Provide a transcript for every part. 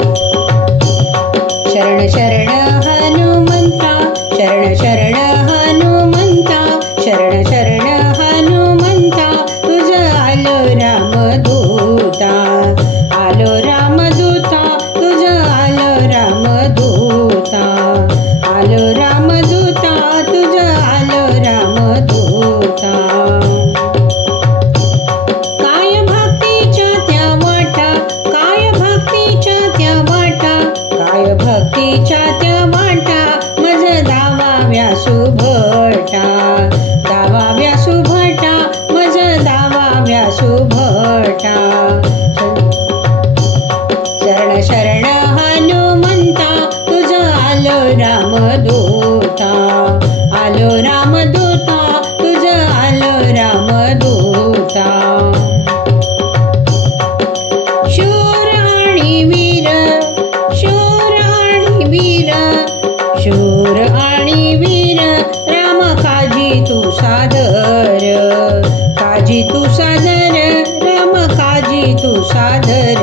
शरण शरण हनुमंता, शरण शरण हनुमंता, शरण शरण हनुमंता, तुझ आलो रामदूता, आलो रामदूता, तुझ आलो रामदूता, आलो रामदूता, तुझ आलो रामदूता. काय भक्तीच्या त्या वाटा, काय भक्तीच्या त्या वाटा, काय भक्तीच्या त्या वाटा, मज दावाव्या सुभटा, दावाव्या सुभटा, मज दावाव्या सुभटा. शरण शरण हनुमंता, तुझ आलो रामदूता, आलो रामदूता, तुझ आलो रामदूता. शूर आणि वीर, शूर आणि वीर, शूर आणि वीर, राम काजी तू सादर, काजी तू सादर, राम काजी तू सादर.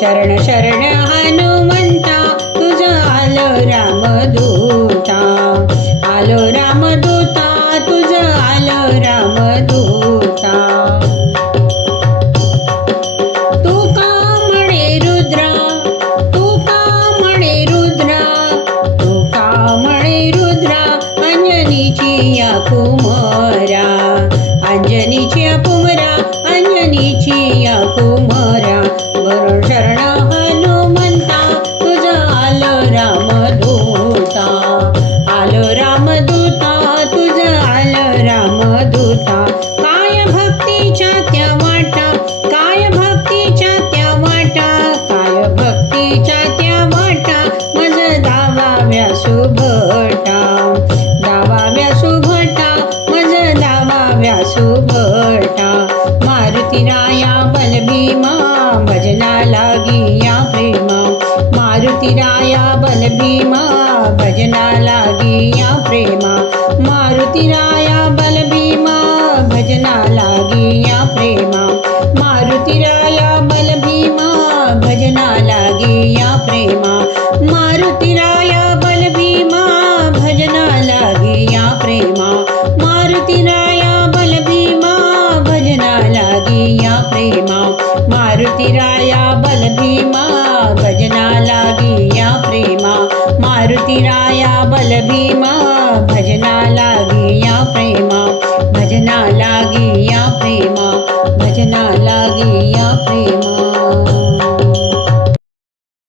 शरण शरण हनुमंता, तुझ आलो रामदूता, आलो रामदूता, तुझ आलो रामदूता. तू का म्हणे रुद्रा, तू का म्हणे रुद्रा, तू का म्हणे रुद्रा, अंजनीची या कुमारा, अंजनीची या कुमारा, अंजनीची या कुमारा. भरण शरण हनुमंता, तुझ आलो रामदूता, आलो रामदूता, तुझ आलो रामदूता. काय भक्तीच्या त्या वाटा, काय भक्तीच्या त्या वाटा, काय भक्तीच्या त्या वाटा, मज दावाव्या सुभटा, दावाव्या सुभटा, मज दावाव्या सुभटा. मारुती राया बलभीमा, भजना लागी या प्रेमा, मारुती राया बलभीमा, भजना लागी या प्रेमा, मारुती राया बलभीमा, भजना लागी या प्रेमा, मारुती राया बलभीमा, भजना लागी या प्रेमा.